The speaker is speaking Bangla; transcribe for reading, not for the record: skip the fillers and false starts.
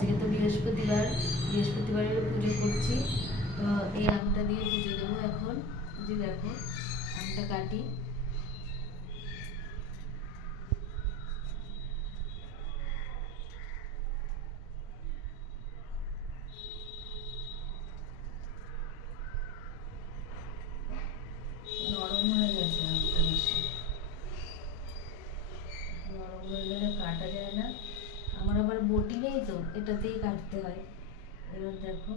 আজকে তো বৃহস্পতিবার, বৃহস্পতিবারের পুজো করছি। তো এই আমটা দিয়ে পুজো দেবো এখন। যে দেখো আমটা কাটি। নরম হয়ে গেছে আমটা, বেশি নরম হয়ে গেলে কাটা যায় না। আমার আবার বটি নেই তো, এটাতেই কাটতে হয়। এবার দেখো